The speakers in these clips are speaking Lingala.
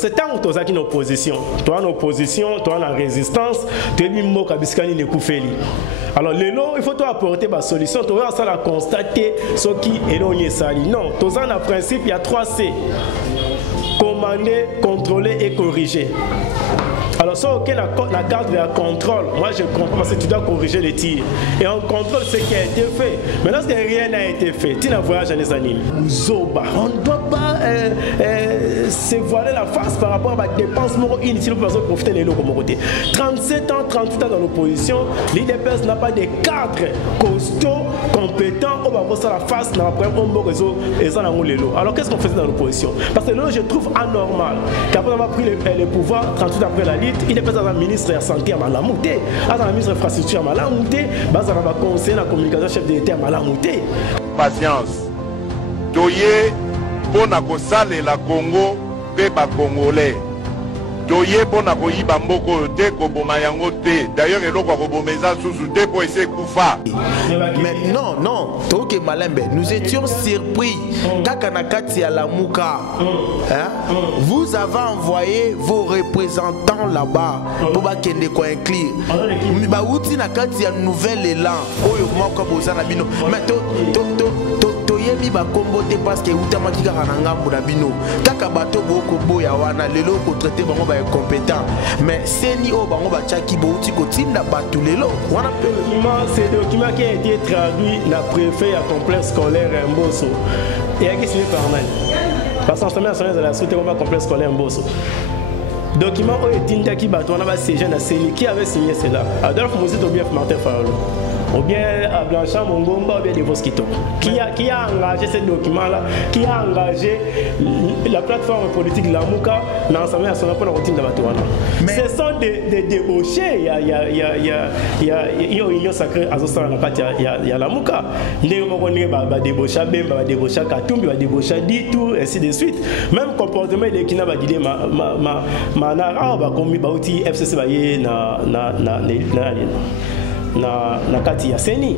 C'est tant que tu es en opposition, tu es en opposition, tu es en résistance, tu es en kabiskani ne koufeli. Alors il faut apporter ma solution, tu vas ça la constater ce qui est non sali. Non, tu as un principe, il y a 3 C. Commander, contrôler et corriger. Alors, ça, ok, la carte de la contrôle, moi je comprends parce que tu dois corriger les tirs. Et on contrôle ce qui a été fait. Mais lorsque rien n'a été fait, tu n'as voyage à les animes. Zoba, on ne doit pas se voiler la face par rapport à la dépense inutile pour profiter de l'eau comme côté. 37 ans, 38 ans dans l'opposition, l'IDPS n'a pas de cadre costaud, compétent, on va voir ça la face, on va prendre un bon réseau et ça n'a pas l'eau. Alors, qu'est-ce qu'on faisait dans l'opposition? Parce que là, je trouve anormal qu'après avoir pris le pouvoir, 38 ans après la lutte, il est pas dans un ministre de la santé à Malamouté, dans un ministre de l'infrastructure à Malamouté, dans un conseiller de la communication chef de l'État à Malamouté. Patience. Doye, pour na la Congo, peba Congolais. Doye, pour na koyiba mboko te, koboma yango te. D'ailleurs, il y a kobomeza sous te pour essayer koufa. Mais non, Toke Malembe, nous étions surpris. Kakanakati à la Mouka, vous avez envoyé vos représentants là-bas pour bakende ko inclure. Ba outi nakati ya nouvel élan. Oyo moko bozana bino. Mais toyebi ba kombo te parce que utama kika na ngambo na bino. Kaka bato boko boya wana lelo ko traiter bango ba incompétent. Mais seni o bango ba chaki bo uti ko tinda batu lelo. Wana c'est le document qui a été traduit na préfet à complexe scolaire Mbosso. Et à qui signé par Armel. Parce qu'en ce moment, de la société, on va complexe scolaire Mbosso. Document où est Tindaki Bato, on a siégé dans CENI. Qui avait signé cela? Adolphe Mouzito ou bien Martin Farolo? Ou bien à Blanchard Mongomba ou bien des Vosquito? Qui a engagé ce document-là? Qui a engagé la plateforme politique de la Mouka dans l'Assemblée nationale pour la routine de Batouana? Ce sont des débauchés. Il y a une union sacrée à Zostan, il y a la Mouka. Il y a des débauchés, des débauchés Katumbi, des débauchés dit tout, ainsi de suite. Même comportement de Kina va dire FCC na kati ya seni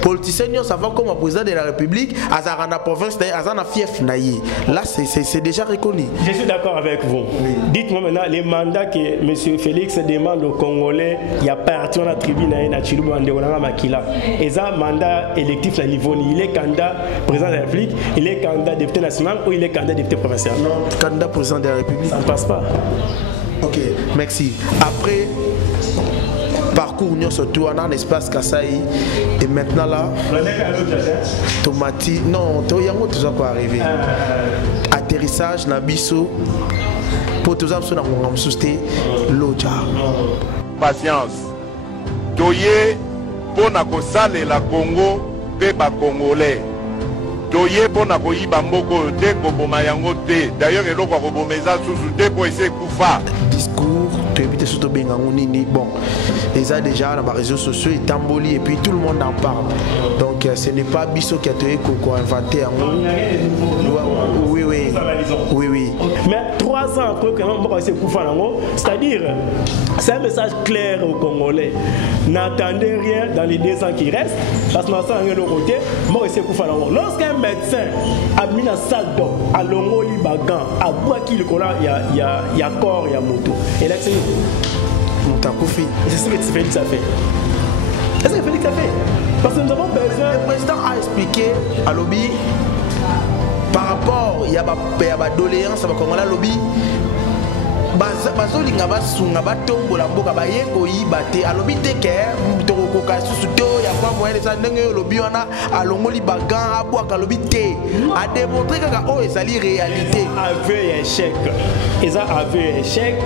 politicien nous savons comme président de la République à la province à la fief naïe là c'est déjà reconnu. Je suis d'accord avec vous. Oui. Dites-moi maintenant les mandats que M. Félix demande aux Congolais, il y a parti dans la tribune à Chiluba Ndewanga Makila et ça mandat électif à niveau il est candidat président de la République, il est candidat député national ou il est candidat député provincial. Non, candidat président de la République. Ça ne passe pas. OK, merci. Après parcours union surtout en un espace Kasaï et maintenant là Tomati non Toyango tout ça peut arriver atterrissage Nabiso pour tous ça na ngam susté loja patience Doye pour na ko sale la Congo pe ba Congolais Doye pour na ko yiba mboko te ko boma yango te d'ailleurs eloko ko bomeza sous te pour essayer koufa discours tu évites surtout benga nini bon et ça déjà dans les réseaux sociaux et tamboli et puis tout le monde en parle donc ce n'est pas Bisso qui a été inventé oui mais 3 ans après que on va essayer de faire c'est-à-dire c'est un message clair aux Congolais n'attendez rien dans les 2 ans qui restent parce que ça de l'autre côté moi essayer de faire lorsqu'un médecin a mis la salle d'eau à Longoli Bagan à Boaki le cola il y a corps il y a moto et là c'est c'est ce que Félix a fait. Est-ce que Félix a fait? Parce que nous avons besoin. Le président a expliqué à lobby par rapport il y a ba doléance ba Congolais lobby bazolinga basunga batombola mboka bayeko yibate alobi te ke tokokoka susu to ya kwa moyen eza ndenge lobby wana alongoli bagan abwaka lobi te a démontrer kaka o ezali réalité avait échec eza avait échec.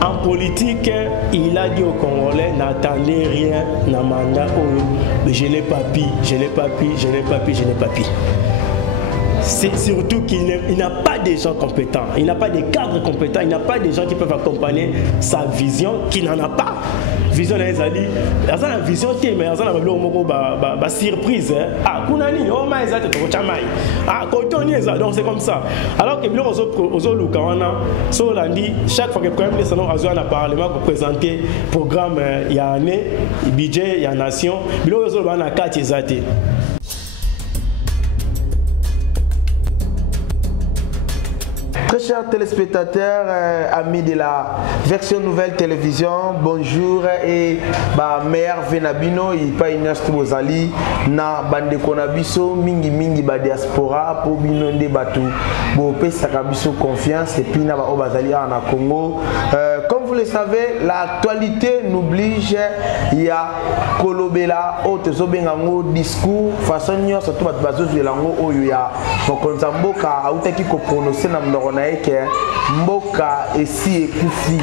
En politique, il a dit aux Congolais, n'attendez rien, n'a mandat, mais je n'ai pas pi, je n'ai pas pi, je n'ai pas pi, je n'ai pas pi. C'est surtout qu'il n'a pas de gens compétents, il n'a pas de cadres compétents, il n'a pas de gens qui peuvent accompagner sa vision, qu'il n'en a pas. Vision des alliés, la vision mais la surprise. Ah, Kunani, oh my God, ah, donc c'est comme ça. Alors que chaque fois que le Premier ministre a un parlement pour présenter le programme, il y a année, budget, il y a nation, il y a 4 exatés. chers téléspectateurs, amis de la version nouvelle télévision, bonjour et meilleur venabino et pas une bozali na bande konabiso mingi mingi ba diaspora pour bino nde batu bo pesa kabiso confiance et puis na ba obazali na Congo. Comme vous le savez, l'actualité n'oblige ya kolobela otezo bengango discours façon nyo surtout bat bazo de lango oyo ya mokonza mboka autaki ko prononcer na mnoko na yeke mboka esi ekufi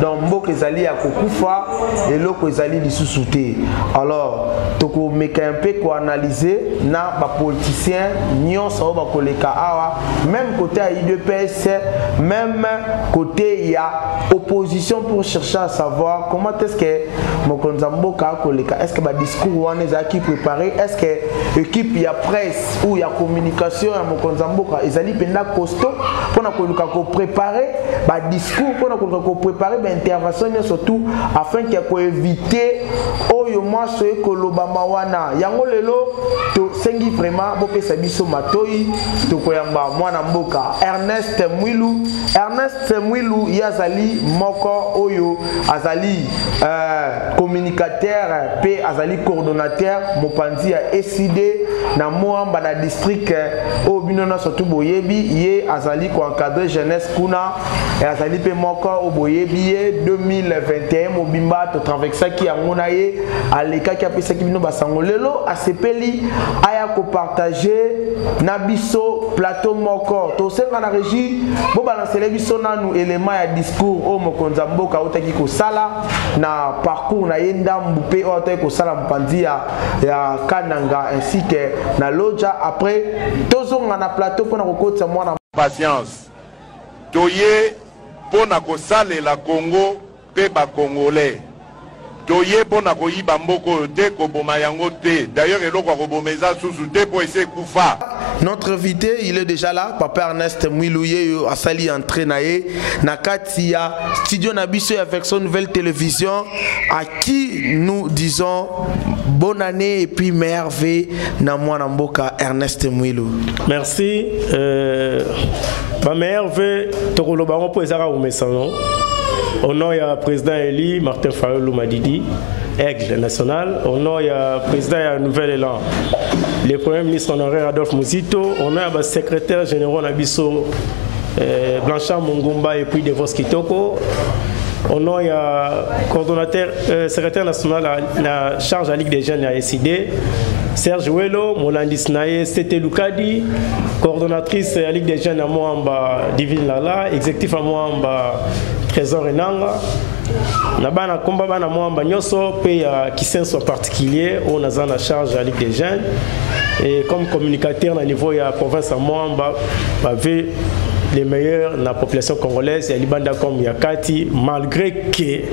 donc mboka ezali ya kokufa eloko ezali lisusu te. Alors toko meka un peu ko analyser na ba politiciens nyonso ba koleka awa même côté à IDPS même côté ya opposition pour chercher à savoir comment est-ce que mokonza mboka koleka, est-ce que ba discours wana ezaki préparé, est-ce que équipe ya presse ou ya communication ya mokonza mboka ezali penda costaud pona koluka ko préparer ba discours pona koluka ko préparer ba intervention surtout afin que ko éviter oyo mwaso ekoloba mawana yango lelo to sengi vraiment bo pesa biso matoi to koyamba mwana mboka Ernest Mwilu yazali moko oyo azali communicateur pe azali coordonnateur mopanzi ya SID na Moamba na district o binona surtout boyebi ye azali ko encadrer jeunesse kuna et azali pe moko o boyebi ye 2021 mobimba to traversa ki amona ye aleka ki apesa ki bino basango lelo asepeli aya ko partager na biso plateau moko to senga na régie bo balancer biso nanu élément ya discours o mokonza mboka otaki ko sala na parcours na yenda mbupe otaki ko sala mpanzi ya Kananga ainsi que na loja après tozonga na plateau pona kokotsa mwana patience toye pona ko sale la Congo pe ba congolais toye pona ko yiba mboko te ko boma yango te d'ailleurs eloko ko bomeza susu te po ese kufa. Notre invité, il est déjà là, Papa Ernest Mwilu a sali entré na kati ya studio Nabiso avec son nouvelle télévision à qui nous disons bonne année et puis merveille na mwana mboka Ernest Mwilu. Merci. Ma merveille tokolo bango po ezaka umesano. Au nom ya président Eli Martin Fayulu Madidi, Aigle national. Au nom ya président ya Nouvel Élan, le premier ministre honoraire Adolphe Muzito. Au nom ya secrétaire général Nabiso Blanchard Mungumba et puis Devos Kitoko. Au nom ya coordonnateur secrétaire national à la charge à la Ligue des jeunes à SID, Serge Welo, Molandis Naye, C'était Lukadi, coordonnatrice à la Ligue des jeunes à Moamba Divine Lala, exécutif à Moamba Trésor Enanga. Nabana combat bana Moamba Nyoso, pays à Kisenso en particulier, on a en charge à la Ligue des jeunes. Et comme communicateur au niveau de la province à Moamba, avait les meilleurs dans la population congolaise, il y a Libanda comme Yakati, malgré que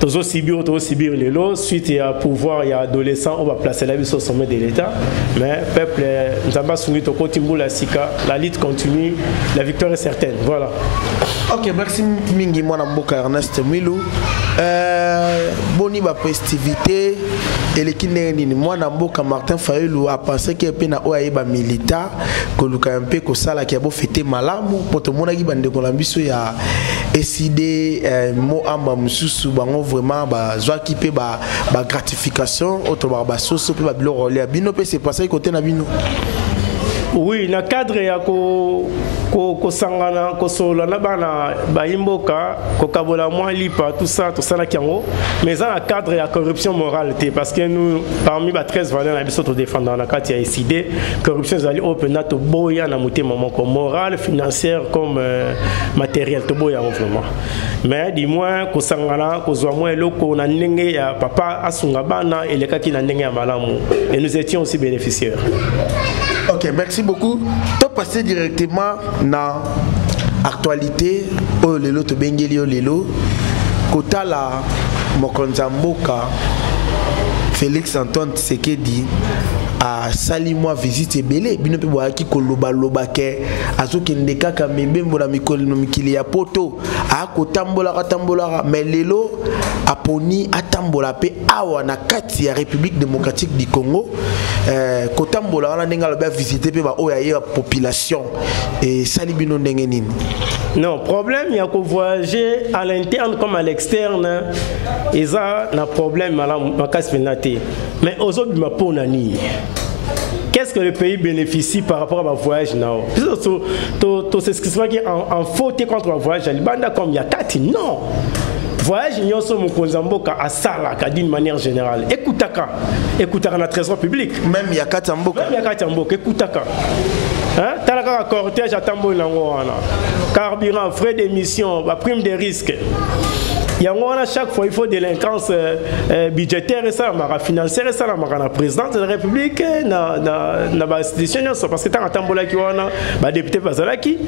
Tozo Sibir Lelo, suite à pouvoir, il y a adolescents, on va placer la vie au sommet de l'État. Mais peuple, Nzamba Sungi Toko Timbula Sika, la lutte continue, la victoire est certaine. Voilà. Ok, merci Mingi Mwana Mboka Ernest Mwilu. Boni ba festivité et les kineni Mwana Mboka Martin Fayulu a pensé que pena oya ba milita ko luka un peu ko sala ki abo fêter malamu poto mona ki bande ko lambiso ya SID mo amba mususu bango vraiment ba zwa ki pe ba gratification autre ba soso pe ba biloko le bino pe c'est passé côté na bino. Oui, na cadre ya ko sangana ko solo na bana ba imboka ko kabola moi lipa tout ça na kiango mais dans le cadre ya corruption morale parce que nous parmi ba 13 valeurs na biso to défendre na kati ya SID corruption zali open to boya na mutema moko morale financière comme matériel to boya vraiment mais dis-moi ko sangana ko zwa moi eloko na ndenge ya papa asunga bana elekaki na ndenge ya malamu et nous étions aussi bénéficiaires. Ok, merci beaucoup. Tu passer directement dans l'actualité. Oh, lelo to bengeli o lelo. Kota la mokonza mboka Félix Antoine Tshisekedi a sali moi visite belé bino pe boaki koloba loba ke azokende kaka mebembo na mikolo no mikili ya poto a kotambola mais lelo aponi atambola pe awa na kati ya République démocratique du Congo kotambola wana ndenga loba visiter pe ba oya ya population et sali bino ndenge nini. Non, problème il y a ko voyager à l'interne comme à l'externe et ça na problème ma casse penalité mais aujourd'hui ma ponani. Qu'est-ce que le pays bénéficie par rapport à ma voyage now? Tout ce qui est en faute contre un voyage à Libanda comme il y a 4 non. Voyage n'y a pas mon konzamboka à Salaka d'une manière générale. Écoutaka na trésor public. Même il y a 4 mboka. Même il y a 4 mboka. Écoutaka. Hein? Talaka cortège à tambo nangoana. Carburant, frais d'émission, prime de risque. Il y a chaque fois il faut délinquance budgétaire et ça la financière et ça la présidente de la République na institution parce que tant tambola qui wana ba député bazalaki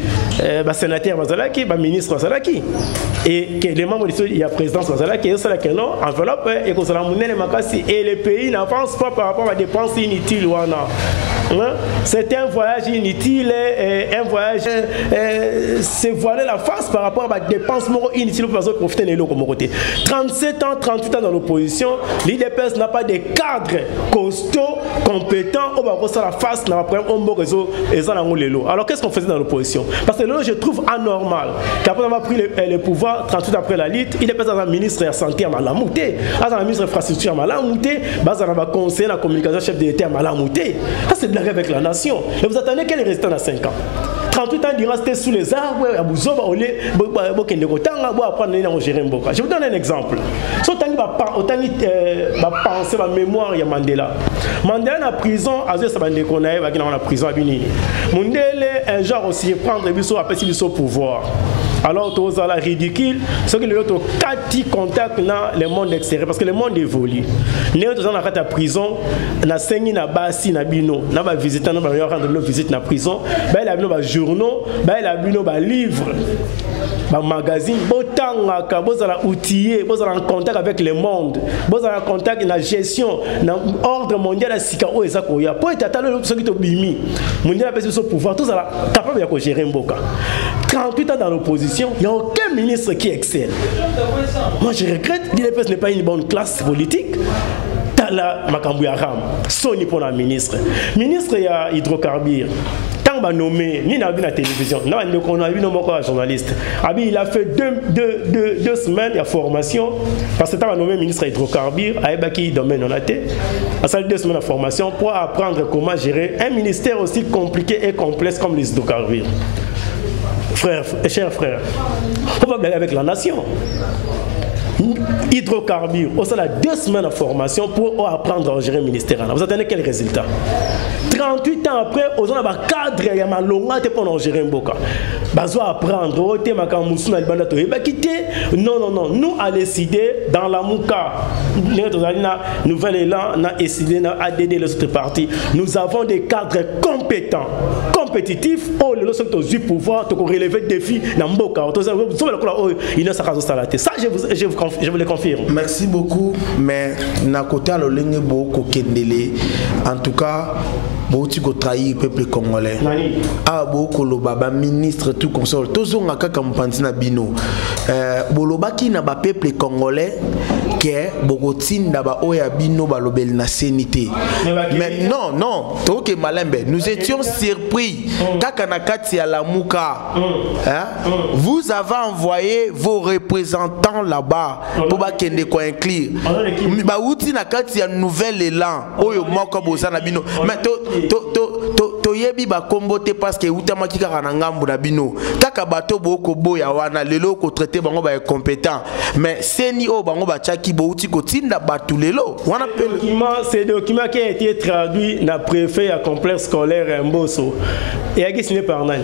ba sénateur bazalaki ba ministre bazalaki et que les membres il y a présidence bazalaki et ça la que non enveloppe et que ça la monnaie makasi et le pays n'avance pas par rapport à des dépenses inutiles wana. C'est un voyage inutile, un voyage c'est voiler la face par rapport à des dépenses inutiles pour profiter de l'eau comme côté. 37 ans, 38 ans dans l'opposition, l'IDPS n'a pas de cadre costaud, compétent, au bas la face, n'a pas un bon réseau et ça alors qu'est-ce qu'on faisait dans l'opposition? Parce que là je trouve anormal qu'après avoir pris le pouvoir 38 après la lutte, l'IDPS a un ministre de la santé à Malamouté, a un ministre de l'infrastructure à Malamouté, a un conseiller de la communication chef de l'État à Malamouté. Avec la nation. Et vous attendez quel résultat dans 5 ans? 38 ans d'y rester sous les arbres, à Bouzoba, au lait, je vous donne un exemple. Si vous pensez à la mémoire de Mandela. Mandela en prison, à ce moment-là, il en prison à Bini. Mandela, un genre aussi, prendre le pouvoir. Alors, tout ça est ridicule. Ce que l'autre quatre contacts dans le monde extérieur, parce que le monde évolue. Nous sommes dans la prison, nous sommes dans Bassi, nous avons visité, nous avons rendu visite dans la prison, nous avons des journaux, nous avons des livres, des magazines, nous avons outillé, nous avons en contact avec le monde, nous avons en contact avec la gestion, l'ordre mondial de Sikao et Zakoya. Pour être attendu, ce qui est bimi, mondial a besoin de pouvoir, tout ça capable de gérer Mboka. 38 ans dans l'opposition, il n'y a aucun ministre qui excelle. Moi je regrette, l'IDPS n'est pas une bonne classe politique. Tala Makambouya Ram, Sony pour la ministre. Ministre, il y a hydrocarbures. Tant que nommé, ni n'a vu la télévision, non, on a vu nos journalistes. Il a fait deux semaines de formation, parce que tant que nommé ministre hydrocarbures, à Ebaki domaine on a été. À ça 2 semaines de formation pour apprendre comment gérer un ministère aussi compliqué et complexe comme les hydrocarbures. Frères et chers frères, on va blaguer avec la nation. Hydrocarbures, on a 2 semaines de formation pour apprendre à gérer le ministère. Vous attendez quel résultat? 38 ans après, on a un cadre, il y a un long pour gérer un boka. Bazo apprendre, non, nous a décidé dans la Mouka, Nouvelle Élan, on a décidé d'aider les autres partis. Nous avons des cadres compétents, compétitifs, le pouvoir de relever des défis dans Mboka. Ça, je vous le confirme. Merci beaucoup, mais Nakota Lolenge Boko Kendele, en tout cas, Bouti ko trahir peuple congolais. Ah boko loba ministre tout console. Tozo ngaka kampantina bino. Bolobaki na ba peuple congolais que boko tinda ba oya bino ba lobel na sénité. Mais non, toke malembe. Nous étions surpris kaka na kati ya la Mouka. Vous avez envoyé vos représentants là-bas pour ba kende ko inclure. Ba uti na kati ya Nouvelle Élan oyo moko bozana bino. Mais toyebi ba kombote parce que utamaki kaka na ngambu na bino kaka bato boko boya wana lelo ko traiter bango ba compétent mais seni o bango ba chaki bo uti ko tinda batu lelo wana c'est document qui a été traduit na préfet à complexe scolaire Mbosso et a été signé par Nani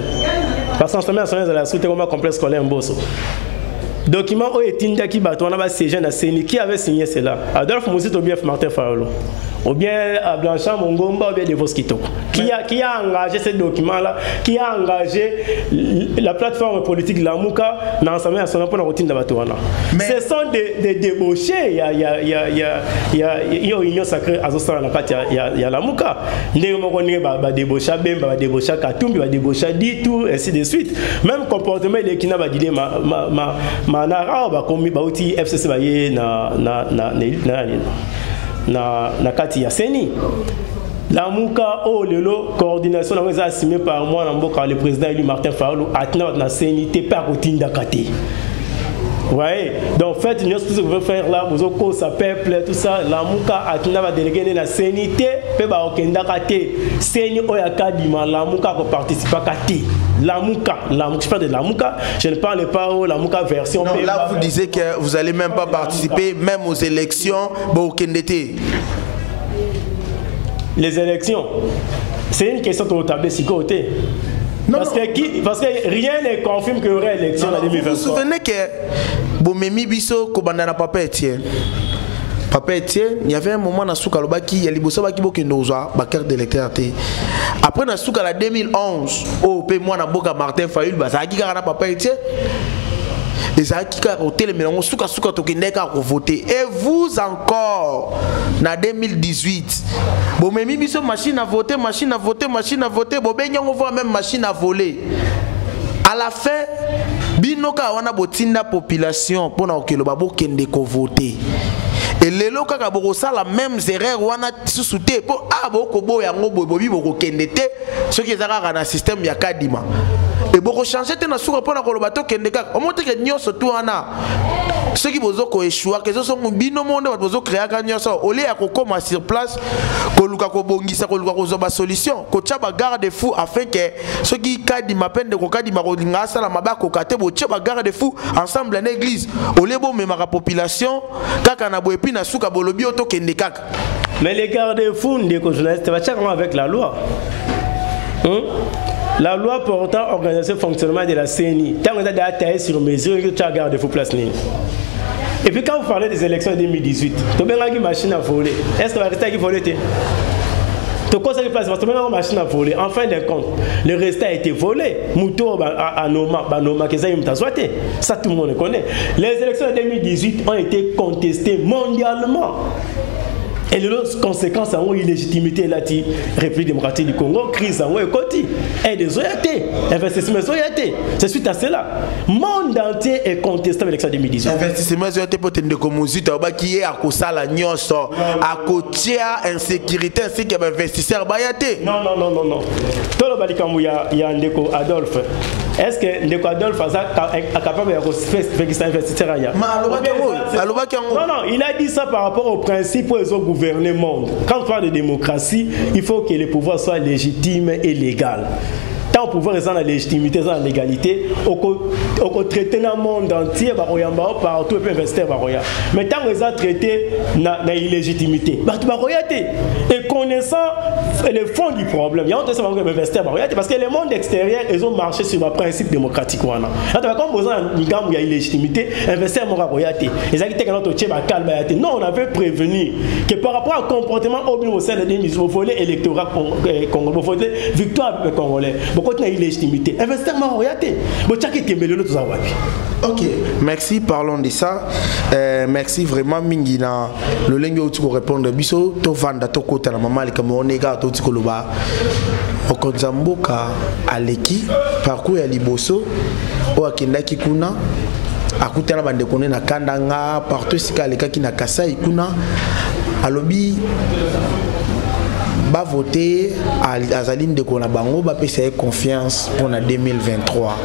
parce que ensemble de la société comme complexe scolaire Mbosso. Document o etinda ki bato wana ba siéger na seni qui avait signé cela Adolphe Moussito Bief Martin Fayolo. ou bien à Blanchard Mongomba ou bien Devos Kitoko. Qui a engagé ces documents-là, qui a engagé la plateforme politique de Lamuka dans l'Assemblée nationale pour la routine de Batouana. Ce sont des débauchés. Il y a une union sacrée à Zosana, il y a Lamuka. Il y a des débauchés Bemba, des débauchés Katumbi, des débauchés Ditou, ainsi de suite. Même comportement de Kina Badide, Manara, comme Bauti, FCC, na kati ya Seni. Lamuka o lelo coordination na assumée par moi le président élu Martin Fayulu atna na Seni te pas routine d'akate. Vous voyez, donc faites une chose que vous pouvez faire là, vous avez ça peuple tout ça, Lamuka atna va déléguer la Seni te pe ba okenda kate. Seni oyaka dima Lamuka ko participer kate. Lamuka, je parle de Lamuka, je ne parle pas de Lamuka version. Non, là vous disiez que vous n'allez même pas participer, même aux élections, les élections, c'est une question de tabler si côté. Parce que rien ne confirme qu'il y aurait élection en 2023. Vous vous souvenez que Bomemi Biso Kobandana Papa Etienne, il y avait un moment dans Souka Lobaki, il y a les bossons qui ont une carte d'électeur. Après, dans Souka la 2011, au pays moi, dans Boka Martin Fayulu, ça a qui a Papa Etienne. Et ça a qui a voté, mais on Souka Souka Tokindeka a voté. Et vous encore, en 2018, bon, mais Mibiso, machine à voter, bon, ben, on voit même machine à voler. À la fin, Binoka, on a botinda population pour que le babo kende ko voter. Et les locaux qui ont la même erreur, on a sous-souté pour abokobo ya ngobo bobi boko kendete ce qui est dans le système ya kadima. Et boko changer te na souka pour na kolobato kendeka. On montre que nyoso tout ana ceux qui bozo ko échouer que ce sont bino monde bozo créer ka nyoso au lieu ya kokoma sur place ko luka ko bongisa ko luka ko zoba solution ko tchaba garde fou afin que ceux qui kadima peine de ko kadima ko ngasa la mabako kate bo tchaba garde fou ensemble en église au lieu bo memara population kaka na boepi na souka bolobi auto kende kaka. Mais les garde-fous des journalistes va chacun avec la loi. La loi portant organisation et fonctionnement de la CENI, tant qu'on a des attaques sur mesure, tu as garde-fou place. Et puis quand vous parlez des élections de 2018, tu as une machine à voler. Est-ce que tu vas rester à voler? Tu as une machine à voler. En fin de compte, le reste a été volé. Mouto à Noma, ça tout le monde connaît. Les élections de 2018 ont été contestées mondialement. Et les conséquences en illégitimité la République démocratique du Congo, crise en côté, et des OIAT, investissement OIAT. C'est suite à cela. Le monde entier est contesté avec l'élection 2018. Investissement OIAT pour tenir comme musique, qui est à cause de la nyos, à côté de l'insécurité ainsi que l'investisseur OIAT. Non. Tout le monde il y a Ndeko Adolphe. Est-ce que Ndeko Adolphe est capable de faire investisseur? Non, il a dit ça par rapport au principe où ils ont gouverné le monde. Quand on parle de démocratie, il faut que les pouvoirs soient légitimes et légaux. Tant le pouvoir est dans la légitimité, dans la légalité, on peut traiter dans le monde entier, partout, et puis investir. Mais tant qu'ils ont traité dans l'illégitimité, et connaissant le fond du problème, il y a un investir parce que le monde extérieur, ils ont marché sur le principe démocratique. Comme vous avez une illégitimité, investir ils ont dit non, on avait prévenu que par rapport au comportement au sein des musulmans, il faut voler électorat congolais, il faut victoire congolais. Illégitimité. Investissement orienté. Ok, merci, parlons de ça. Merci vraiment Mingina. Le lingue où tu peux répondre biso to vanda to kota na mama le kamonega to tikoloba. Okonzamboka aleki parcours ya liboso o akendaki kuna akutana bande kone na kandanga partout sika alekaki na Kasai kuna alobi va voter à Zaline de Konabango, va payer confiance pour la 2023.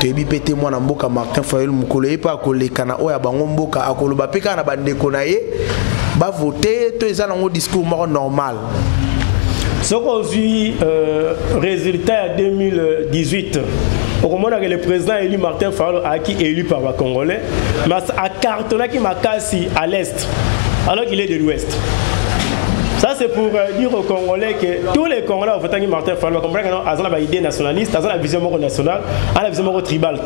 Tu es pété moi na mboka Martin Fayulu mukolo e pa kolekana oya bango mboka akolo ba peka na bande konaye va voter to eza nango discours normal. Ce qu'on vu résultat en 2018. Au moment où le président élu Martin Fayulu a qui élu par les Congolais, mais à cartonner qui m'a cassé à l'est alors qu'il est de l'ouest. Ça c'est pour dire aux Congolais que tous les Congolais ont voté Martin Fayulu comprennent qu'ils ont une idée nationaliste, ils ont la vision nationale, ils ont la vision tribale.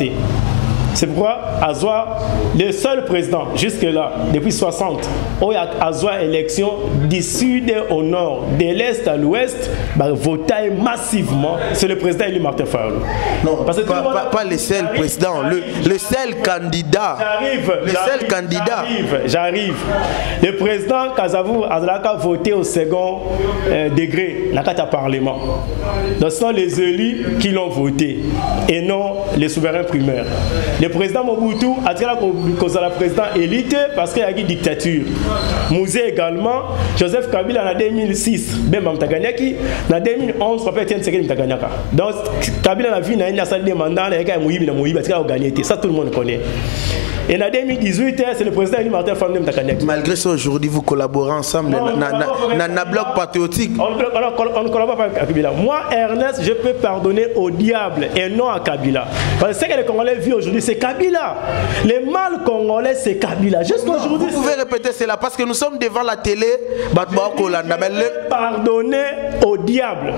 C'est pourquoi Azwa, le seul président jusque-là, depuis 60, où il y a Azwa élection du sud au nord, de l'est à l'ouest, voté massivement, c'est le président élu Martin Fayulu. Non, parce que pas le seul président, le seul candidat. J'arrive. Le président Kazavou a voté au second degré dans le Parlement. Donc ce sont les élus qui l'ont voté et non les souverains primaires. Le président Mobutu a dit que c'est le président élite parce qu'il y a une dictature. Mouzé également, Joseph Kabila en 2006, même en 2011, on peut être donc Kabila a vu qu'il y a un mandat, il y a un gagné. Ça tout le monde connaît. Et en 2018, c'est le président élu Martin Fayulu. Malgré ça, aujourd'hui, vous collaborez ensemble dans un bloc patriotique. On ne collabore pas avec Kabila. Moi, Ernest, je peux pardonner au diable et non à Kabila. Parce que ce que les Congolais vivent aujourd'hui, c'est Kabila. Les mal congolais, c'est Kabila. Vous pouvez répéter cela parce que nous sommes devant la télé. Je peux pardonner au diable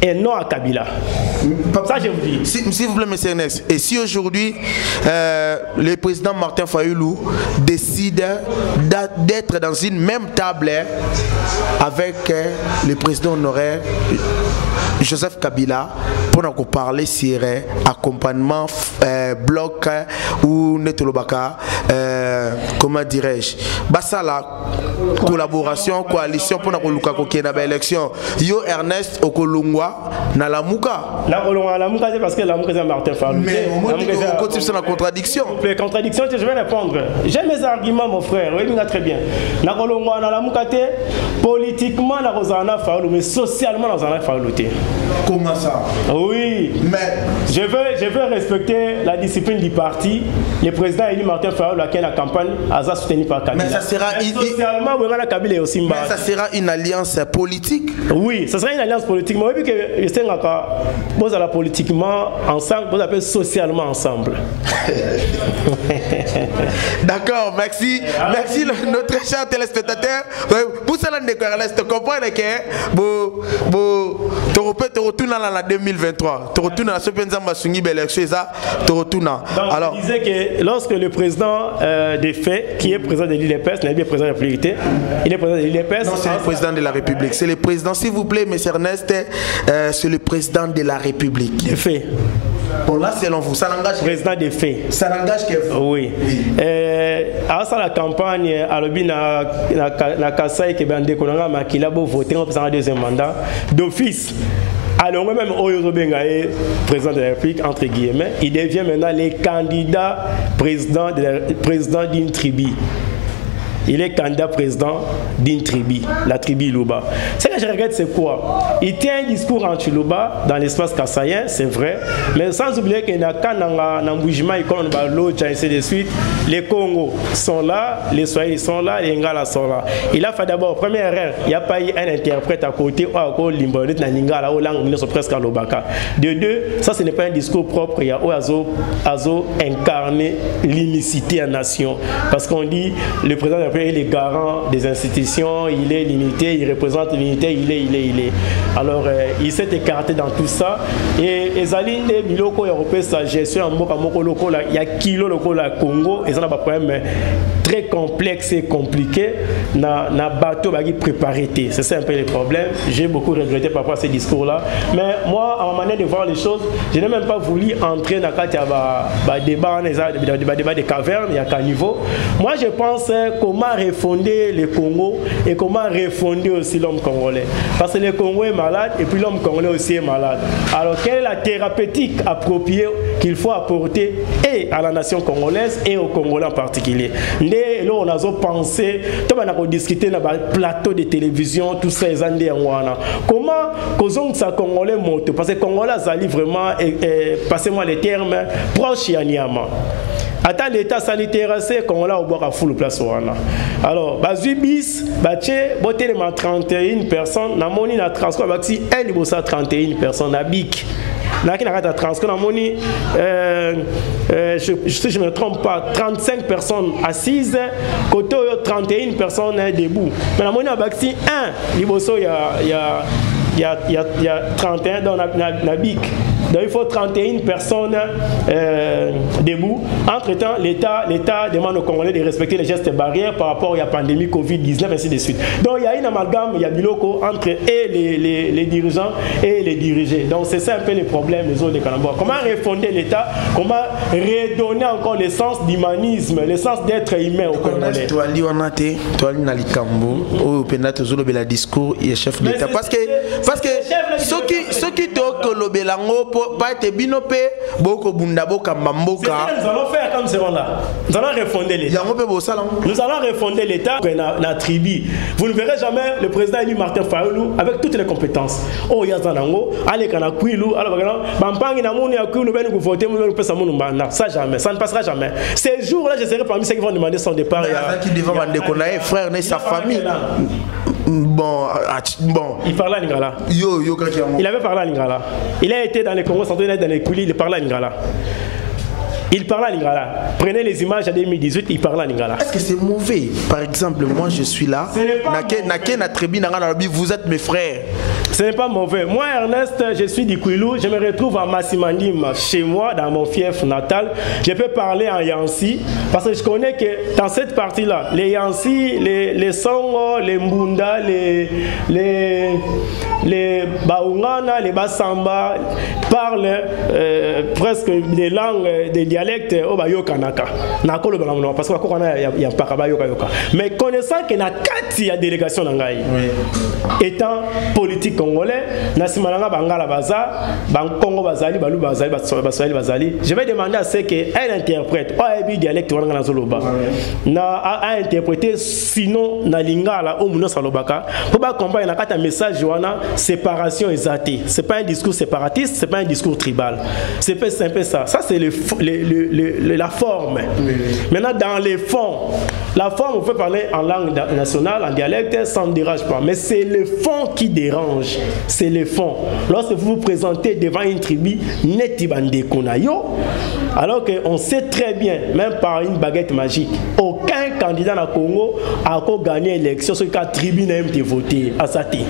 et non à Kabila. Ça, je vous dis. S'il vous plaît, M. Ernest, et si aujourd'hui, le président Martin Fayulu décide d'être dans une même table avec le président honoraire Joseph Kabila pour nous parler sur accompagnement bloc ou netolobaka, comment dirais-je, ça la collaboration, coalition pour nous faire l'élection. Yo Ernest Okolungwa na la Mouka. La Mouka, c'est parce que la Mouka c'est Martin Fayulu. Mais au moins on continue sur la contradiction. Les contradictions, je vais répondre. J'ai mes arguments, mon frère. Oui, très bien. Na Kolungwa na la Mouka, politiquement na Rosana Fayulu, mais socialement na Rosana Fayulu. Comment ça? Oui. Mais je veux respecter la discipline du parti. Le président élu Martin Fayulu qui est la campagne a soutenu par Kabila. Mais ça sera socialement Kabila est aussi. Mais ça sera une alliance politique. Oui, ça sera une alliance politique. Mais oui que vous allez politiquement ensemble, vous appelez socialement ensemble. D'accord, merci. Merci notre cher téléspectateur. Pour cela, je comprends que tu retournes en 2023. Tu retournes à ce que tu retournes. Alors, je disais que lorsque le président des faits, qui est président de l'IDPS, n'est pas président de la République, il est président de l'IDPS. Non, c'est le président de la République. C'est le président, s'il vous plaît, M. Ernest, c'est le président de la République. Des faits. Bon, là, selon vous, ça n'engage président des faits. Ça n'engage que vous. Oui. À ça, la campagne, à l'obina, la Kassai, qui est bien déconnant, mais qui a beau voter en faisant un deuxième mandat d'office. Alors, même Oyo Bengaye, président de la République, entre guillemets, il devient maintenant le candidat président d'une tribu. Il est candidat président d'une tribu, la tribu Luba. Ce que je regrette, c'est quoi? Il tient un discours anti-Luba dans l'espace kassaïen, c'est vrai, mais sans oublier qu'il y a un bougement, ainsi de suite. Les Congos sont là, les Swahili sont là, les Ngala sont là. Il a fait d'abord, première erreur, il n'y a pas eu un interprète à côté, ou à côté Limbonit, Ningala, ou langue, ils sont presque à l'Obaka. De deux, ça ce n'est pas un discours propre, il y a Azo incarné l'unicité en nation. Parce qu'on dit, le président de la République, il est garant des institutions, il est l'unité, il représente l'unité, il est. Alors, il s'est écarté dans tout ça. Et les alliés des locaux européens, sa gestion en Moko locaux, il y a kilo locaux au Congo, et ça n'a pas de problème très complexe et compliqué. Na bateau qui préparé. C'est ça un peu le problème. J'ai beaucoup regretté par rapport à ces discours-là. Mais moi, à ma manière de voir les choses, je n'ai même pas voulu entrer dans le débat des cavernes, il y a qu'un niveau. Moi, je pense comment refonder le Congo et comment refonder aussi l'homme congolais. Parce que le Congo est malade et puis l'homme congolais aussi est malade. Alors, quelle est la thérapeutique appropriée qu'il faut apporter et à la nation congolaise et aux Congolais en particulier? Là, on a pensé, on a discuté dans le plateau de télévision, tout ça, les années en Wana. Comment causons ça Congolais monte? Parce que Congolais, ça livre vraiment, passez-moi les termes, proche à Niama. Attends l'état sanitaire, c'est qu'on a au bois à full place. Alors, bis, boté 31 personnes, na moni na transport, baxi, elle bossa 31 personnes à Bic. Si je ne me trompe pas, 35 personnes assises, côté 31 personnes debout. Mais la monnaie a baxi 1, il y a 31 dans la BIC. Donc il faut 31 personnes debout. Entre-temps, l'État demande aux Congolais de respecter les gestes barrières par rapport à la pandémie Covid-19, ainsi de suite. Donc il y a une amalgame, il y a du loco entre les dirigeants et les dirigés. Donc c'est ça un peu le problème des zones de Kanamboa. Comment refonder l'État? Comment redonner encore le sens d'humanisme, le sens d'être humain au Congolais? Le discours et chef d'État parce que ceux qui te lobelango pas être binope boko bunda boka mamboka. Nous allons faire comme ce là. Nous allons refonder l'État. Nous allons refonder l'État na tribu. Vous ne verrez jamais le président élu Martin Fayulu avec toutes les compétences. Oh yazanango, allez kana kuilu, alors bampangi na moni akuilu ben ku voter mu pesa munu mbanda. Ça jamais, ça ne passera jamais. Ces jours-là, je serai parmi ceux qui vont demander son départ. Il y a qui devant demander qu'on a frère et sa famille. Bon. Il parlait à Lingala. Il avait parlé à Lingala. Il a été dans les Congo centraux, il a été dans les coulisses, il parlait à Lingala. Il parlait à Lingala. Prenez les images en 2018, il parlait à Lingala. Est-ce que c'est mauvais? Par exemple, moi je suis là. Vous êtes mes frères. Ce n'est pas mauvais. Moi, Ernest, je suis du Kouilou. Je me retrouve à Massimandim, chez moi, dans mon fief natal. Je peux parler en Yansi parce que je connais que dans cette partie-là, les Yansi, les Songo, les Mbunda, les Baungana, les Basamba parlent presque des langues, des dialectes au Bayokanaka. Parce qu'il y a pas Bayoka. Mais connaissant qu'il y a 4 délégations dans Gaï, étant politique congolais, Nassimananga Bangala Baza, Bankongo Bazali, Balou Bazali, Baswali Bazali, je vais demander à ce qu'elle interprète, un dialecte Wangana Zoloba, à interpréter sinon na lingala au Mouno Salobaka, pour pas comprendre un message Joana, séparation exatée. C'est pas un discours séparatiste, c'est pas un discours tribal. C'est un peu ça. Ça c'est la forme. Maintenant dans les fonds, la forme on peut parler en langue nationale, en dialecte, ça ne dérange pas. Mais c'est le fond qui dérange. C'est le fond. Lorsque vous vous présentez devant une tribu, alors qu'on sait très bien, même par une baguette magique, aucun candidat dans le Congo a gagné l'élection sur la tribu n'a été votée à Sati.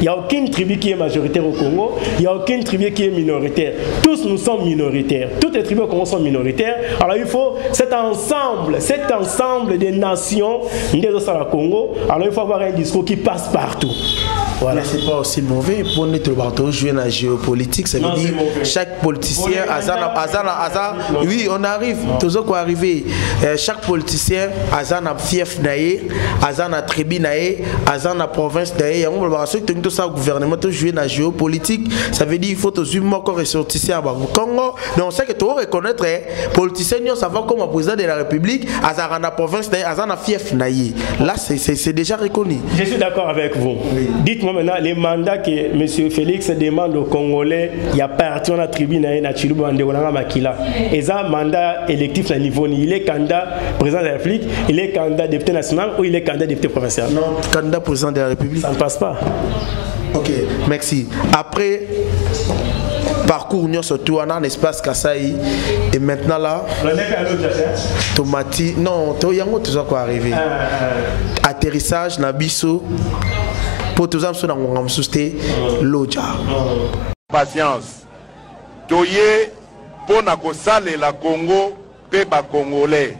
Il n'y a aucune tribu qui est majoritaire au Congo, il n'y a aucune tribu qui est minoritaire. Tous nous sommes minoritaires. Toutes les tribus au Congo sont minoritaires. Alors il faut cet ensemble des nations au Congo, alors il faut avoir un discours qui passe partout. Voilà. Mais c'est pas aussi mauvais pour notre bateau jouer dans la géopolitique. Ça veut dire chaque politicien, oui, on arrive, toujours qu'on arrive. Chaque politicien, Azana fief naïe, Azana tribu naïe, Azana province naïe. On va ceux qui tout ça gouvernement jouer dans la géopolitique. Ça veut dire il faut tous encore ressortir à Congo. Mais on sait que tu dois reconnaître politicien, ça va comme un président de la République, Azana province naïe, Azana fief naïe. Là, c'est déjà reconnu. Je suis d'accord avec vous. Oui. Dites-moi maintenant les mandats que M. Félix demande aux Congolais, il y a parti dans la tribune à Chiluba Ndewanga Makila. Et ça, mandat électif à niveau, il est candidat président de la République, il est candidat député national ou il est candidat député provincial? Non, candidat président de la République. Ça ne passe pas. Ok, merci. Après, parcours Union surtout en espace Kasaï et maintenant là Tomati non Toyango tout ça quoi arriver atterrissage Nabiso pour tous les gens qui ont sousté l'Oja. Patience. Toye pour na la Congo peba Congolais.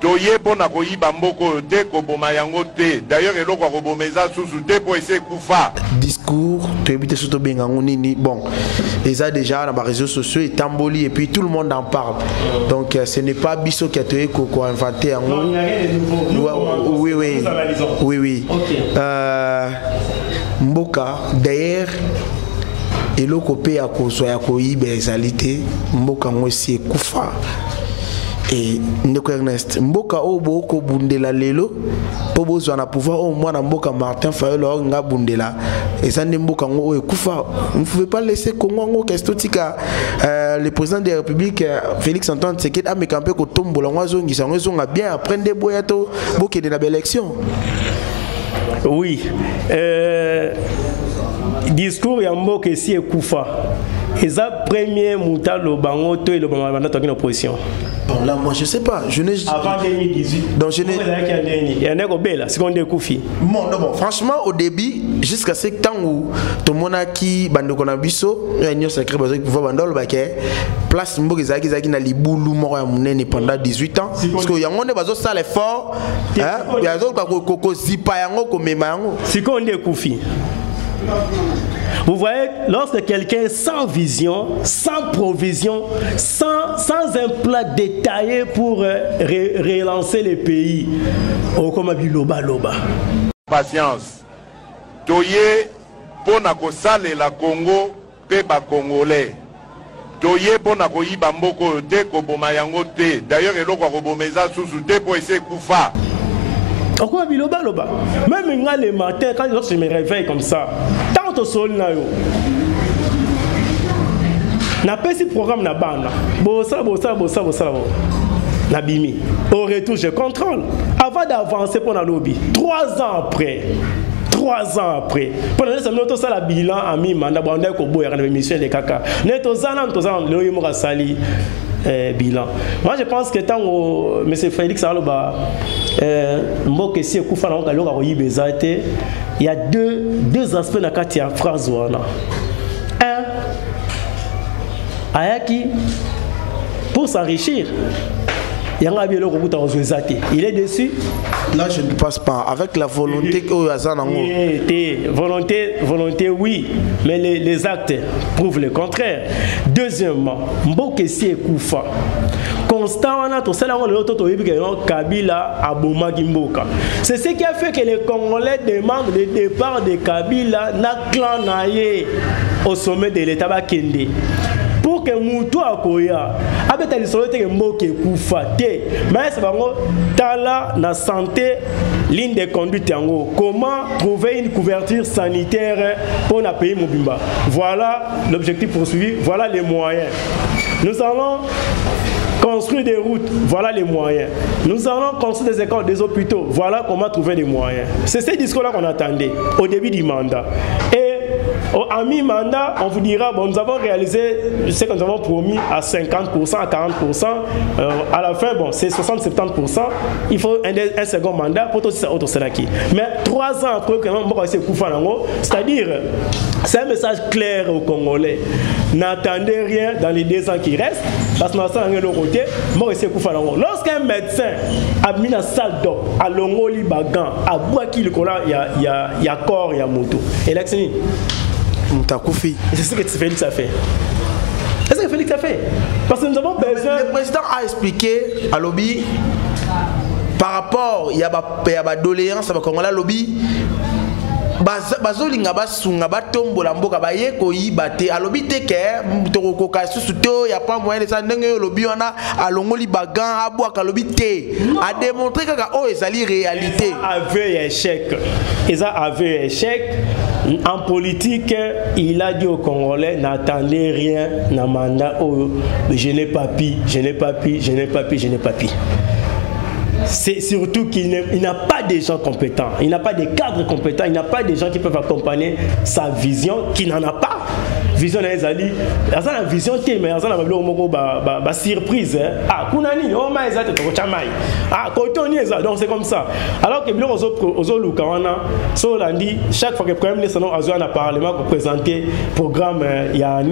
Toye pour na koyiba mboko te ko bomayango te. D'ailleurs eloko ko bomeza susu te pour essayer kufa. Discours, tu habites surtout bien nini. Bon, et ça déjà dans les réseaux sociaux et tamboli et puis tout le monde en parle. Donc ce n'est pas Bisso qui a été inventé en oui. Mboka d'ailleurs et le copé à cause ya koyiba ezalité mboka mwesi kufa et ndeko Ernest mboka obo ko bundela lelo po bozwa na pouvoir au moins na mboka Martin Fayulu nga bundela et ça ne mboka ngo kufa on ne pouvait pas laisser Congo ngo kestotika le président de la République Félix Antoine Tshisekedi a mekampe ko tombola ngwazongi sango zonga bien aprendre boyato boke de la belle élection. Oui, discours ya mboka si ekufa Et ça, premier mouta le bango, toi et le bango, maintenant, tu as une opposition. Bon, là, moi, je sais pas. Je n'ai... Avant 2018. Donc, je n'ai... Il y en a qui ont là, c'est qu'on découvre. Bon, non, bon, franchement, au début, jusqu'à ce temps où tout le monde a qui, bando konabiso, il y a une secret, parce que vous avez bandol, place Mbogi Zaki na liboulou, mort pendant 18 ans. Parce qu'il y a un monde qui a l'effort, il y a un autre qui a zipa yango, comme yango. C'est qu'on découvre. Vous voyez, lorsque quelqu'un sans vision, sans provision, sans un plan détaillé pour relancer les pays, comme a dit loba. Patience. Toye pona ko sale la Congo pe ba Congolais. Toye pona ko yiba mboko te ko boma yango te. D'ailleurs eloko ko bomeza susu te po essayer kufa. Pourquoi biloba loba? Même le matin, quand je me réveille comme ça, tant au sol na yo. Na pesi programme na bana. Bossa. Na bimi. Au retour, je contrôle. Avant d'avancer pour la lobby. 3 ans après. Pendant ce temps, ça la bilan a mis mandat bon ko boya na mission de kaka. Neto zana le yimo sali. Bilan. Moi je pense que tant M. Félix Aloba il y a deux aspects dans la phrase. Un, Ayaki, pour s'enrichir, il est déçu. Là, je ne passe pas. Avec la volonté volonté, oui, mais les actes prouvent le contraire. Deuxièmement, Mbokesi Koufa. Constant, Kabila Aboma Gimboka. C'est ce qui a fait que les Congolais demandent le départ de Kabila na clan naye au sommet de l'État Bakende. Pour que Moutou Akoya, avec les soldats qui sont koufatés, mais c'est vraiment tala na santé, ligne de conduite. Comment trouver une couverture sanitaire pour un pays Mobimba? Voilà l'objectif poursuivi, voilà les moyens. Nous allons construire des routes, voilà les moyens. Nous allons construire des écoles, des hôpitaux, voilà comment trouver les moyens. C'est ce discours-là qu'on attendait au début du mandat. Et à mi-mandat, on vous dira, bon, nous avons réalisé ce que nous avons promis à 50%, à 40%. À la fin, bon, c'est 60-70%. Il faut un second mandat pour tout ça. Mais 3 ans après, c'est-à-dire, c'est un message clair aux Congolais. N'attendez rien dans les 2 ans qui restent, parce que nous avons un côté. Lorsqu'un médecin a mis la salle d'eau, à Longoli Bagan, à Bouaki, il y a corps, il y a moto. Et là, c'est ce que Félix a fait. C'est ce que Félix a fait. Parce que nous avons besoin. Le président a expliqué à Lobby par rapport, il y a des doléances à Congolais lobby. Bazolinga basunga batombola mboka baye koyiba te alobi te ke tokokoka susu te ya pas moyen de ça ndenge lobi wana alongoli bagan abwaka alobi te a démontrer kaka o ezali réalité avait échec. Eza avait échec en politique. Il a dit aux Congolais n'attendez rien na mandat oh, je n'ai pas pi. C'est surtout qu'il n'a pas de gens compétents, il n'a pas de cadres compétents, il n'a pas de gens qui peuvent accompagner sa vision, qui n'en a pas. Vision d'Azali, il y a une vision, mais il y a une surprise. Ah, Kunani, oh, mais ça, ah, donc c'est comme ça. Alors que chaque fois que le Premier ministre a parlé, il a présenté le programme, il y a un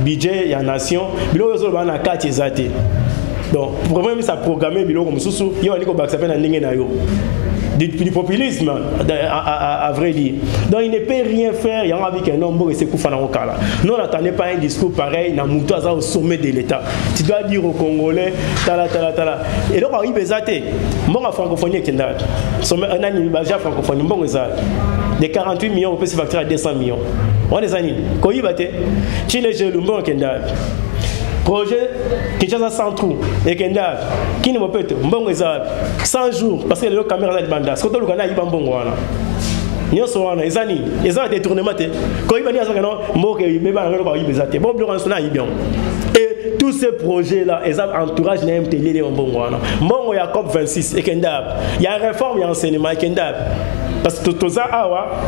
budget, il y a une nation, il y a un quartier. Donc, pour moi, ça a programmé, il y a du populisme, à vrai dire. Donc, il ne peut rien faire. Il y a envie qu'un homme se couche dans le cas. Nous, on n'attendait pas un discours pareil au sommet de l'État. Tu dois dire aux Congolais, tala. Et donc, il y a des francophonie qui sont un animal francophonie. De 48 millions, on peut se facturer à 200 millions. On est années. Quand il y a des gens qui projet Kinshasa sans trou et Kendal qui ne peut pas 100 jours parce que les caméras de banda ce que le Ghana il bambongo wana nyoso wana ezani détournement te ko ibani aso kana mboke ibeba ngalo ba ibezate bon bleu sona ibion et tous ces projets là ils entourage na MTL les bambongo wana mbongo ya COP 26 et Kendal il y a réforme il y a enseignement et Kendal Parce que tout ça,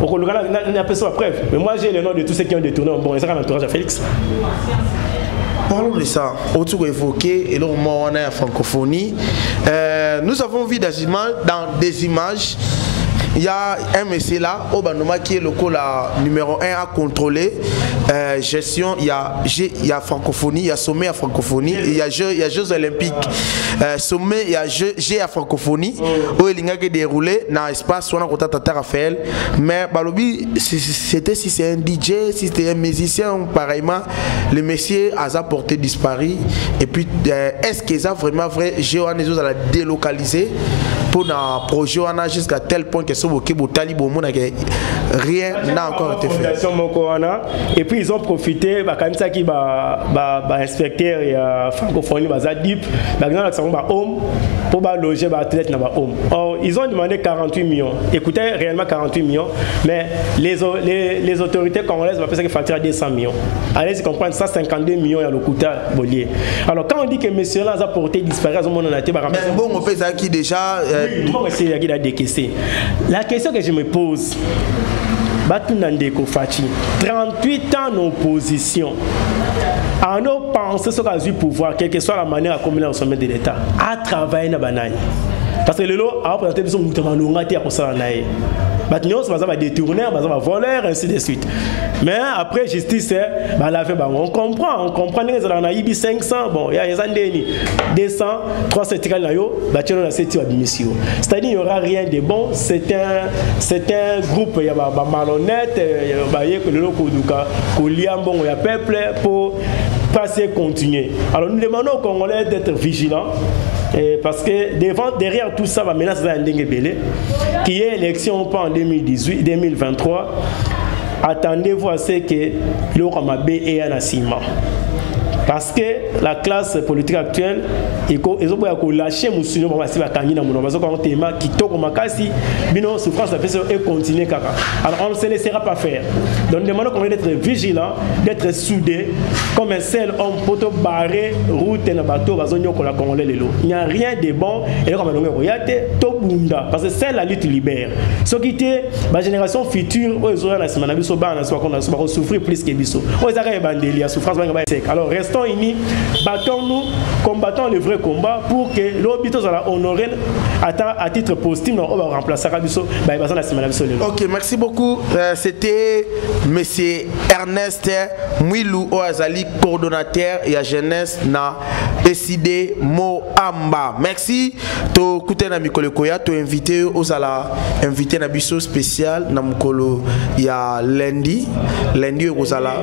on a pas ça preuve. Mais moi, j'ai le nom de tous ceux qui ont détourné. Bon, et ça, un entourage à Félix. Parlons de ça. Autour évoqué, et là, on a la francophonie. Nous avons vu dans des images. Il y a un monsieur là, au Banoma, qui est le numéro 1 à contrôler. Gestion, il y a francophonie, il y a sommet à francophonie, il y a Jeux olympiques. Sommet, il y a G à francophonie, où il y a déroulé dans l'espace, on a contact à Raphaël. Mais Balobi, c'était si c'est un DJ, si c'était un musicien, pareillement, le monsieur a porté disparu. Et puis, est-ce qu'ils ont vraiment vrai, G à la délocaliser pour un projet jusqu'à tel point que rien n'a encore été fait. Et puis ils ont profité, quand ça qui inspecteur et francophonie, pour loger l'athlète dans home. Or, ils ont demandé 48 millions. Écoutez, réellement 48 millions, mais les autorités congolaises vont faire que facture à 200 millions. Allez-y comprendre, 152 millions à l'Okuta Bolier. Alors, quand on dit que monsieur là a porté disparaît, on a été mais bon, on fait ça qui déjà. Il a décaissé. La question que je me pose, 38 ans d'opposition, en nos pensées sur le pouvoir, quelle que soit la manière à combiner au sommet de l'État, à travailler dans le parce que le lot a présenté des gens pour ça. Maintenant, ça va détourner, ça va voler, ainsi de suite. Mais après, justice, on comprend les gens ont 500, bon, il y a des années, 200, 300, c'est-à-dire il n'y aura rien de bon, c'est un groupe, il y a malhonnête, il y a un peuple pour passer, continuer. Alors nous demandons aux Congolais d'être vigilants. Parce que derrière tout ça, maintenant c'est un Ndenge qui est élection en 2023. Attendez-vous à ce que l'Oramabe ait un assiment. Parce que la classe politique actuelle, ils ont lâché Moussouni pour passer à Kangina Mouno. Parce qu'on a un thème qui toque au Makasi, bino souffrance de personne et continuer kaka. Alors on ne se laissera pas faire. Donc nous demandons qu'on d'être vigilant, d'être soudé, comme un seul homme pour te barrer route dans bateau, la Congolais lelo. Il n'y a rien de bon et là comme on regarde, to bunda parce que c'est la lutte libère. Ce qui était la génération future, ils auront la semaine biso ba na soit qu'on va souffrir plus que biso. On est arrivé bandeli à souffrance ba sec. Alors restons unis, battons-nous, combattons le vrai combat pour que l'hôpital soit honoré à titre posthume, on va remplacer Rabiso. Ok, merci beaucoup. C'était M. Ernest Mwilou Oazali, coordonnateur et à jeunesse na décidé Moamba. Merci. To koute na mikolo koya, to invité aux ala invité na biso spécial na mukolo ya lundi aux ala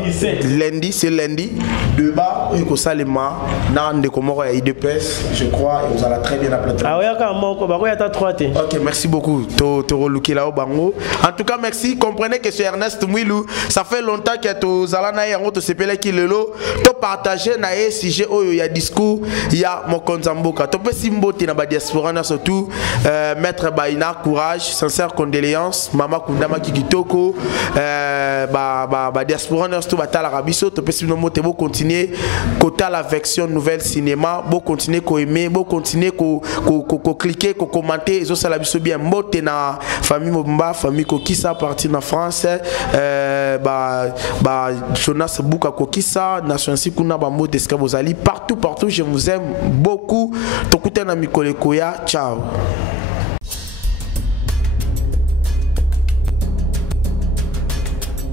lundi c'est lundi débat ko salema na ndeko moko ya IDPS je crois et aux ala très bien appelé. Ah ouais ka moko ba ko ya ta 3T. OK, merci beaucoup. To reluki là au bango. En tout cas, merci. Comprenez que c'est Ernest Mwilou, ça fait longtemps que to zala na yango to sepele ki lelo to partager na e sujet oyo ya discours ya Mokonzamboka. To pe simbote na ba diaspora na surtout maître Baina courage, sincère condoléances, mama Kundama Kikitoko ba diaspora na surtout batala rabiso to pe simomo te bo continuer kota la version nouvelle cinéma, bo continuer ko aimer, bo continuer ko cliquer, ko commenter, zo sala biso bien mbote na famille Mobimba, famille Kokissa partie en France, Jonas Bouka Kokissa, Nation Sikuna Bambo Deskabozali, partout je vous aime beaucoup. Tokute na mikole koya, ciao.